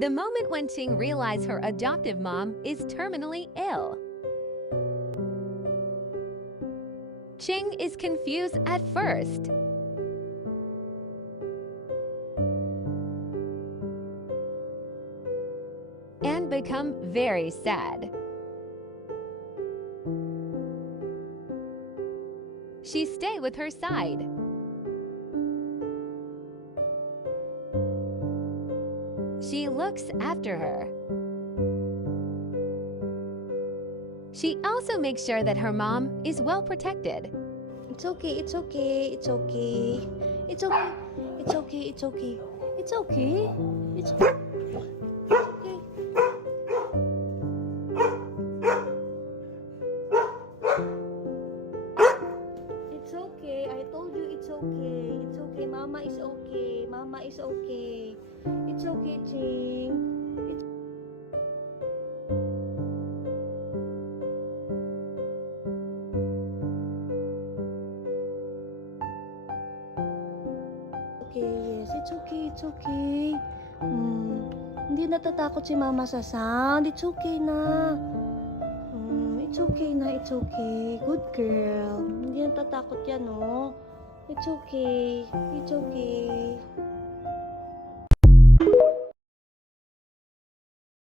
The moment when Ching realized her adoptive mom is terminally ill. Ching is confused at first. And become very sad. She stay with her side. She looks after her. She also makes sure that her mom is well protected. It's okay, it's okay, it's okay. It's okay, it's okay, it's okay. It's okay. It's okay. It's okay. I told you it's okay. It's okay. Mama is okay. Mama is okay. It's okay, Ching. It's okay. Yes, it's okay. It's okay. Hindi natatakot si Mama sa sound. It's okay na. It's okay na. It's okay. Good girl. Hindi natatakot yan, no? It's okay. It's okay.